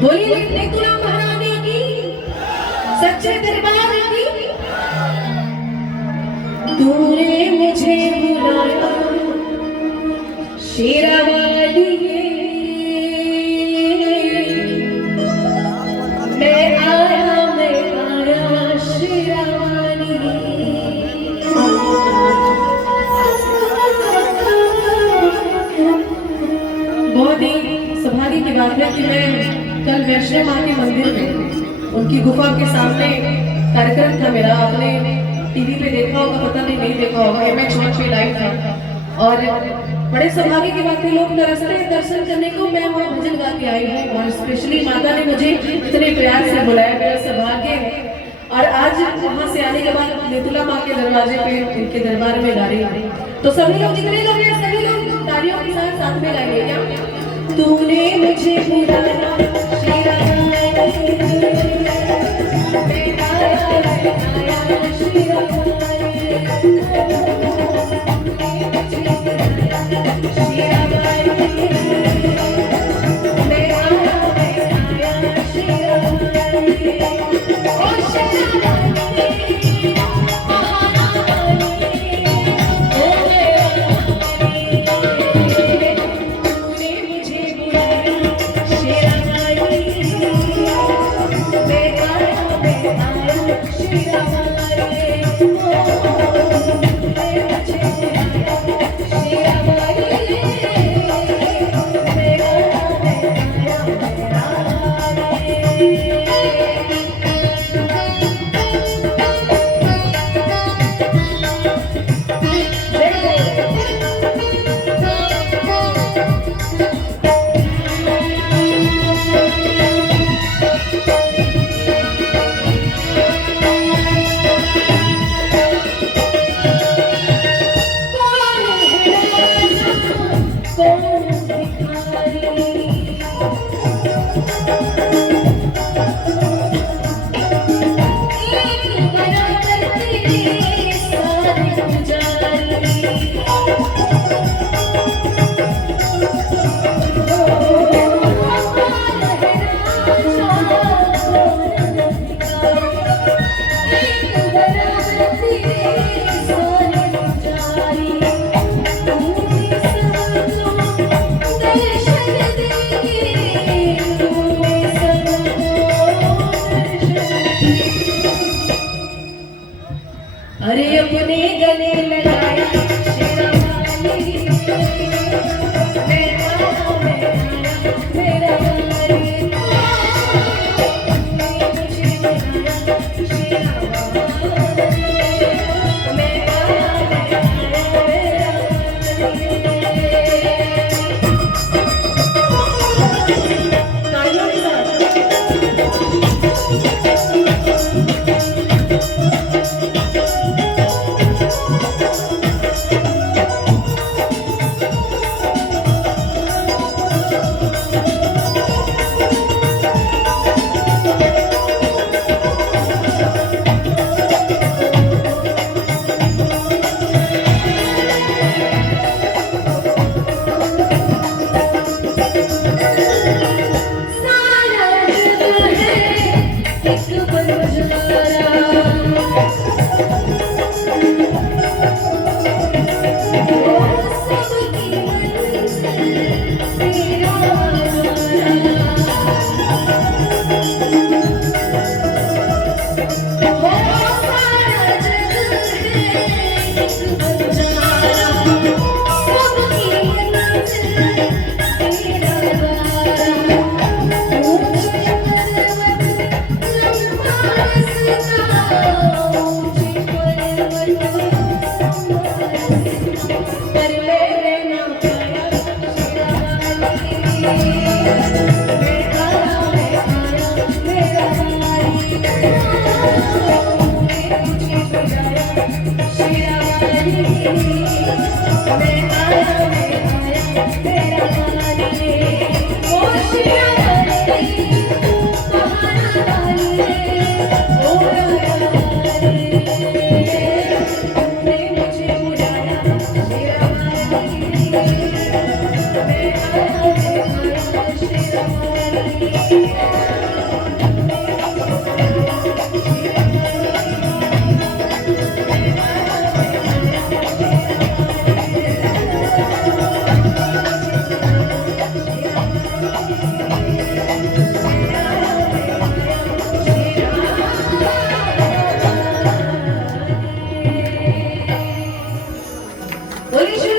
बोलिए नेतुला महारानी की, सच्चे दरबार की। तूने मुझे बुलाया शेरावाली, मैं आया शेरावाली। बहुत ही सौभाग्य की बात है कि मैं कल वैष्णो माँ के मंदिर में उनकी गुफा के सामने कार्यक्रम था मेरा। आपने टीवी पे देखा होगा, पता नहीं देखा होगा, MH1 पे लाइव था। और बड़े सौभाग्य की बात है, लोग तरसते दर्शन करने को। मैं वहाँ भजन गा के आई हूँ और स्पेशली माता ने मुझे इतने प्यार से बुलाया, मेरा सौभाग्य है। और आज वहाँ से आने के बाद नेतुला माँ के दरवाजे पे उनके दरबार में गा रही हूँ। तो सभी लोग, जितने लोग हैं, सभी लोग तालियों के साथ में गाएंगे क्या? तूने मुझे बुलाया शेरावाली, मैं आया शेरावाली। अरे अपने गले लगाया शेरावाली, मैं आया मेरा वाली। मुझे बुलाया शेरावाली, मैं आया तालियों के साथ। मुझे बोलिए